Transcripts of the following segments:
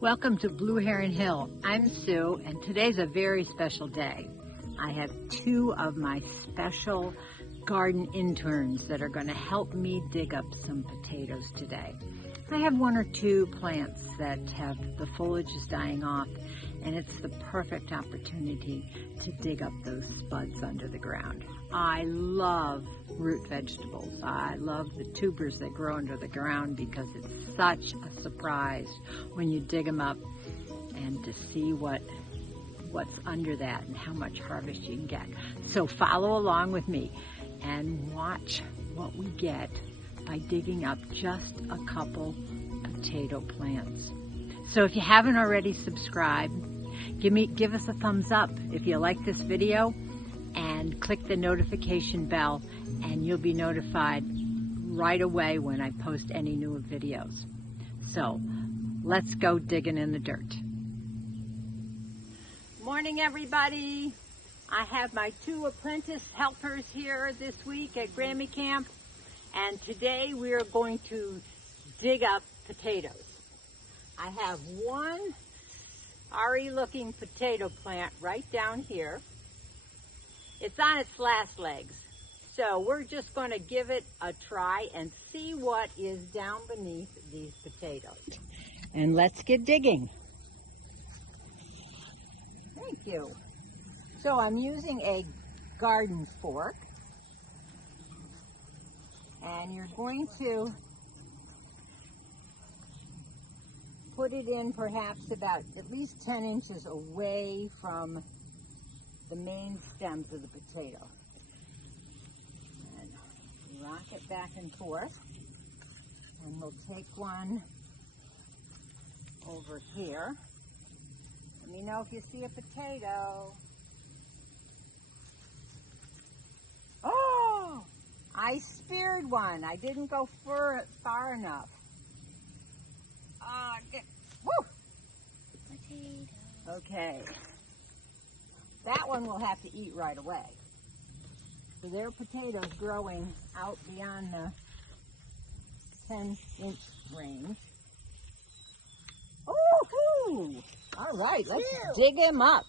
Welcome to Blue Heron Hill. I'm Sue, and today's a very special day. I have two of my special garden interns that are going to help me dig up some potatoes today. I have one or two plants that have the foliage is dying off, and it's the perfect opportunity to dig up those spuds under the ground. I love root vegetables. I love the tubers that grow under the ground because it's such a surprise when you dig them up and to see what's under that and how much harvest you can get. So follow along with me and watch what we get by digging up just a couple potato plants. So if you haven't already subscribed, give us a thumbs up if you like this video, and click the notification bell and you'll be notified right away when I post any new videos. So let's go digging in the dirt. Morning everybody. I have my two apprentice helpers here this week at Grammy Camp, and today we are going to dig up potatoes. I have one sorry looking potato plant right down here. It's on its last legs. So we're just going to give it a try and see what is down beneath these potatoes. And let's get digging. Thank you. So I'm using a garden fork. And you're going to put it in perhaps about at least 10 inches away from the main stems of the potato. And rock it back and forth. And we'll take one over here. Let me know if you see a potato. Oh! I speared one. I didn't go far enough. Woo! Potato. Okay. That one we'll have to eat right away. So there are potatoes growing out beyond the 10-inch range. Oh! All right, let's dig him up.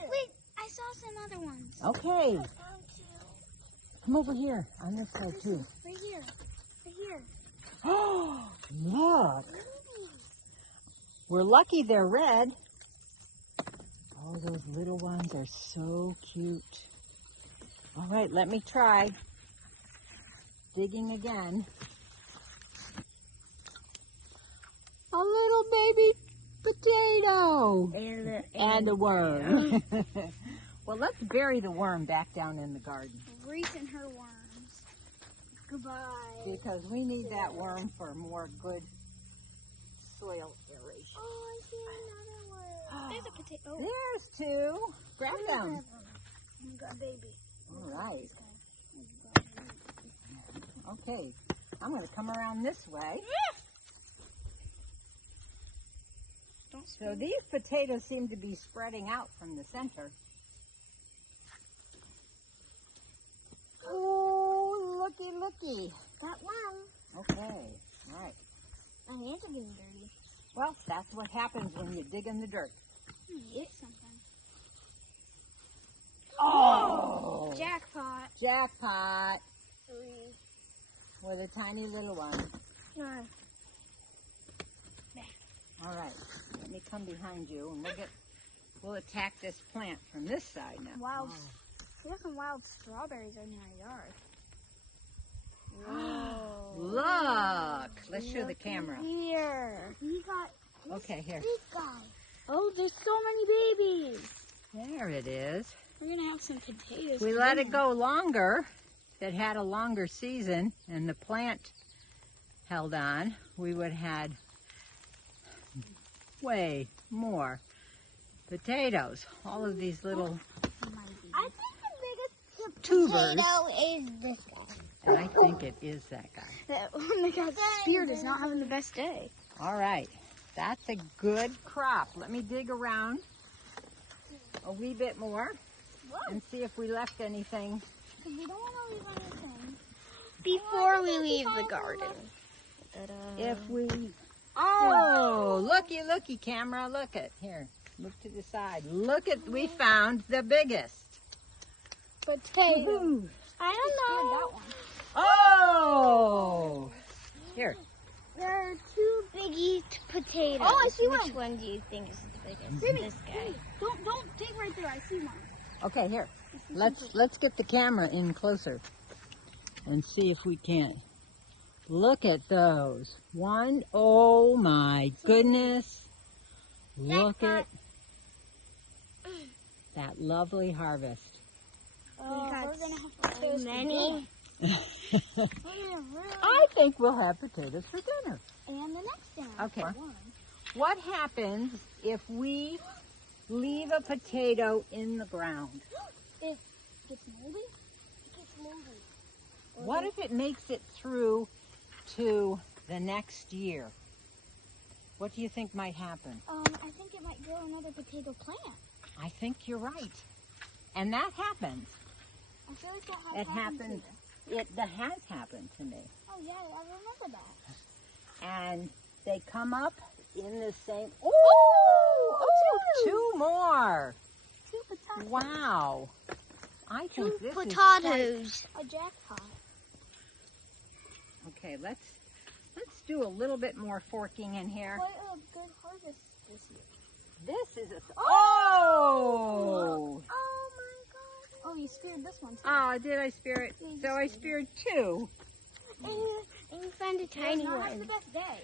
Wait, I saw some other ones. Okay. Come over here on this side too. Right here. Right here. Oh, look. We're lucky they're red. Oh, those little ones are so cute. All right, let me try digging again. A little baby potato. And a worm. Well, let's bury the worm back down in the garden. Recent her worms. Goodbye. Because we need that worm for more good soil aeration. Oh, I see another one. There's a potato. Oh. There's two. Grab them. I got a baby. All right. Okay, I'm going to come around this way. So these potatoes seem to be spreading out from the center. Oh, looky, looky. Got one. Okay, all right. My hands are getting dirty. Well, that's what happens when you dig in the dirt. Hit something. Oh! Jackpot. Jackpot. 3. With a tiny little one. 9. All right, let me come behind you and we'll attack this plant from this side now. We have some wild strawberries in our yard. Look! Let's show the camera. Here. We got Okay, here. this guy. Oh, there's so many babies. There it is. We're going to have some potatoes. We let it go longer. If it had a longer season and the plant held on, we would have had way more potatoes. All of these little I think the biggest tubers. potato is this guy. And I think it is that guy. That one that got speared is not having the best day. All right, that's a good crop. Let me dig around a wee bit more and see if we left anything. We don't want to leave anything before we leave the garden. If we Oh, looky, camera, look it. Here, move to the side. Look at, we found the biggest. Potato. Woohoo. I don't know. That one. Oh! Here. There are two biggie potatoes. Oh, I see one. Which one do you think is the biggest? This guy. Don't dig right there. I see one. Okay, here. Let's get the camera in closer and see if we can. Look at those. One, oh my goodness. Look at that lovely harvest. Oh, we're gonna have so many. I think we'll have potatoes for dinner. And the next thing. Okay. What happens if we leave a potato in the ground? It gets moldy. It gets moldy. What if it makes it through to the next year? What do you think might happen? I think it might grow another potato plant. I think you're right. And that happens. I feel like that has happened. That has happened to me. Oh yeah, I remember that. And they come up in the same. Oh, two more. Two potatoes. Wow. I think this Potatoes. A jackpot. is. Okay, let's do a little bit more forking in here. Quite a good harvest this year. This is a. Oh! Oh my god. Oh, you speared this one too. Oh, did I spear it? So I speared two. And you found a tiny one. Have the best day.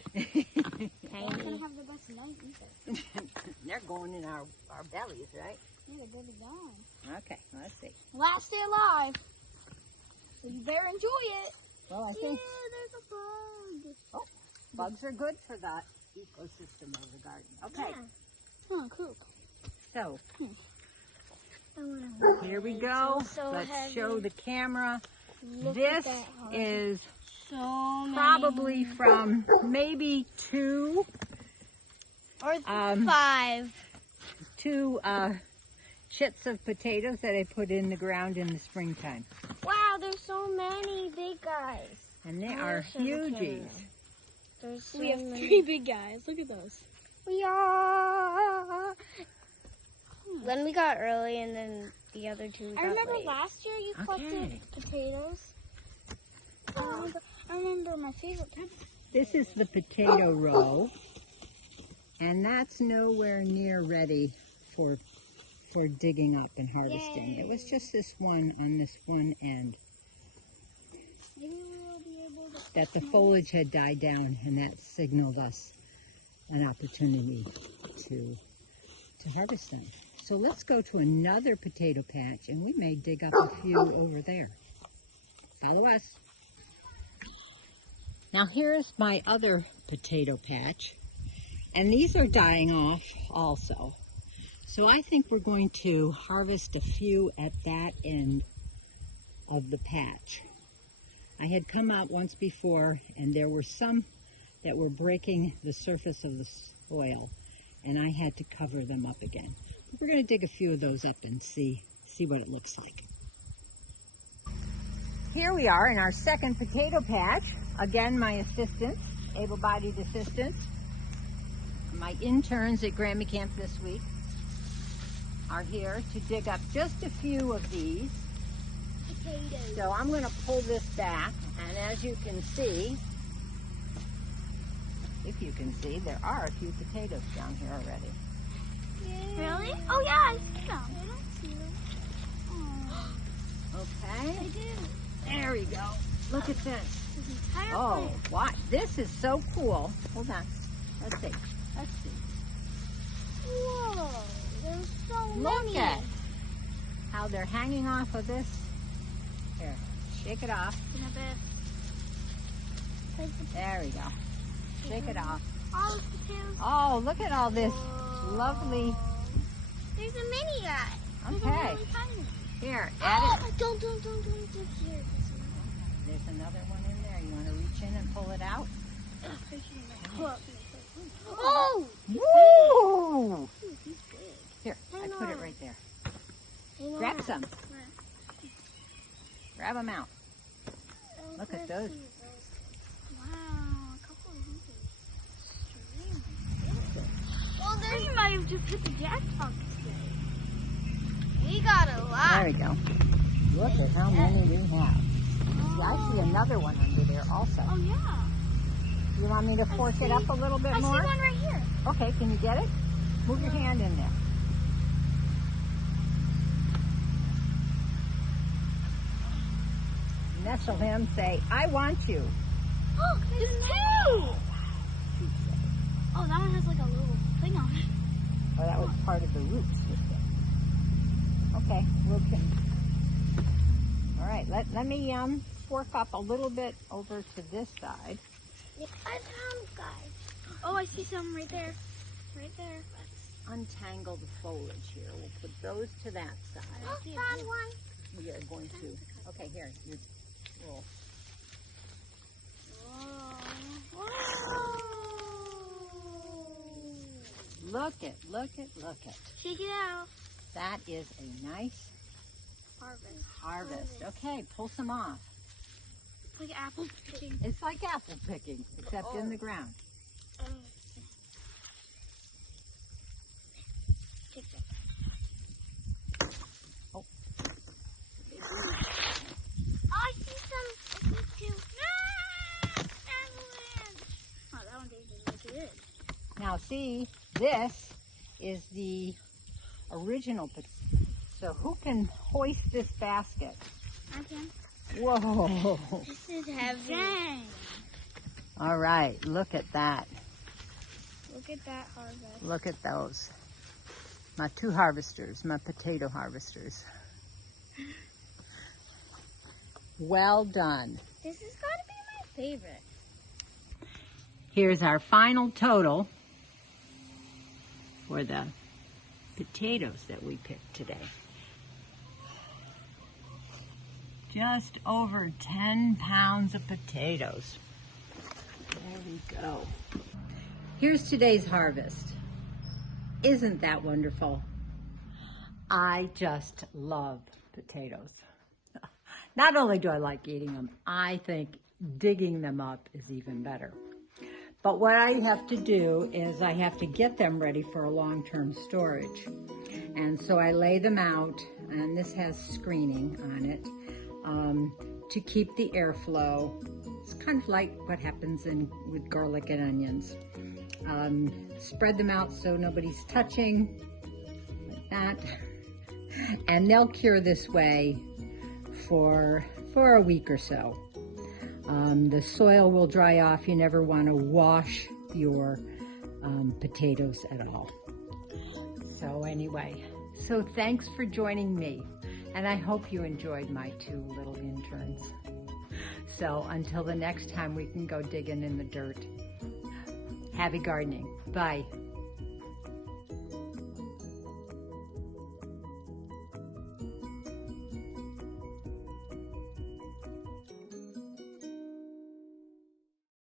Tiny. Not gonna have the best night either. They're going in our bellies, right? Yeah, they're barely gone. Okay, let's see. Last day alive. So you better enjoy it. Well, I think there's a bug. oh, bugs are good for the ecosystem of the garden. Okay, Oh, cool. so here we go. Let's show the camera. This is probably from maybe two or five chits of potatoes that I put in the ground in the springtime. Wow, there's so many big guys. And they are hugies. We have three big guys. Look at those. We are. When we got early and then the other two got remember late. last year you collected potatoes. I remember my favorite pepper. This is the potato row, and that's nowhere near ready for digging up and harvesting. Yay. It was just this one on this one end Maybe we'll be able to. that the foliage had died down, and that signaled us an opportunity to harvest them. So let's go to another potato patch, and we may dig up a few over there. Follow us. Now here's my other potato patch, and these are dying off also. So I think we're going to harvest a few at that end of the patch. I had come out once before, and there were some that were breaking the surface of the soil, and I had to cover them up again. We're going to dig a few of those up and see what it looks like. Here we are in our second potato patch. Again, my assistants, able-bodied assistants, my interns at Grammy Camp this week are here to dig up just a few of these. Potatoes. So I'm going to pull this back, and as you can see, if you can see, there are a few potatoes down here already. Really? Oh yeah, I see them. I don't see them. Okay, I do. there we go. Look at this. This entire Oh, watch. This is so cool. Hold on. Let's see. Let's see. Whoa, there's so Look many. at how they're hanging off of this. Here, shake it off. There we go. Shake it off. All the potatoes. Oh, look at all this Whoa. lovely. There's a mini guy. There's a Okay. really tiny. Here, add it. Don't dig here. There's another one in there. You want to reach in and pull it out? Oh! Woo! He's big. Here, I put it right there. Hang on. Grab some. Grab them out. Look at those. Wow, a couple of these. just hit the jackpot today. We got a lot. There we go. Look at how many we have. See, I see another one under there also. Oh, yeah. You want me to fork it up a little bit more? I see one right here. Okay, can you get it? Move your hand in there. Nestle him, say, I want you. Oh, there's two! Oh, that one has like a little thing on it. Oh, that was part of the roots. Okay, we'll all right, let me fork up a little bit over to this side. I found guys. Oh, I see some right there. Right there. Let's untangle the foliage here. We'll put those to that side. Oh, found one. We are going to, okay, here, you roll. Look it. Shake it out. That is a nice harvest. Okay, pull some off. It's like apple picking. It's like apple picking, except in the ground. Take that. Oh. I see two. Avalanche! Oh, that one didn't look good. Now see, this is the original. So who can hoist this basket? I can. Whoa. This is heavy. Dang. All right, look at that. Look at that harvest. Look at those. My two harvesters, my potato harvesters. Well done. This has got to be my favorite. Here's our final total for the potatoes that we picked today. Just over 10 pounds of potatoes. There we go. Here's today's harvest. Isn't that wonderful? I just love potatoes. Not only do I like eating them, I think digging them up is even better. But what I have to do is I have to get them ready for a long-term storage. And so I lay them out, and this has screening on it, to keep the airflow. It's kind of like what happens with garlic and onions. Spread them out so nobody's touching, like that. And they'll cure this way for a week or so. The soil will dry off. You never want to wash your potatoes at all. So anyway, so thanks for joining me. And I hope you enjoyed my two little interns. So until the next time we can go digging in the dirt. Happy gardening. Bye.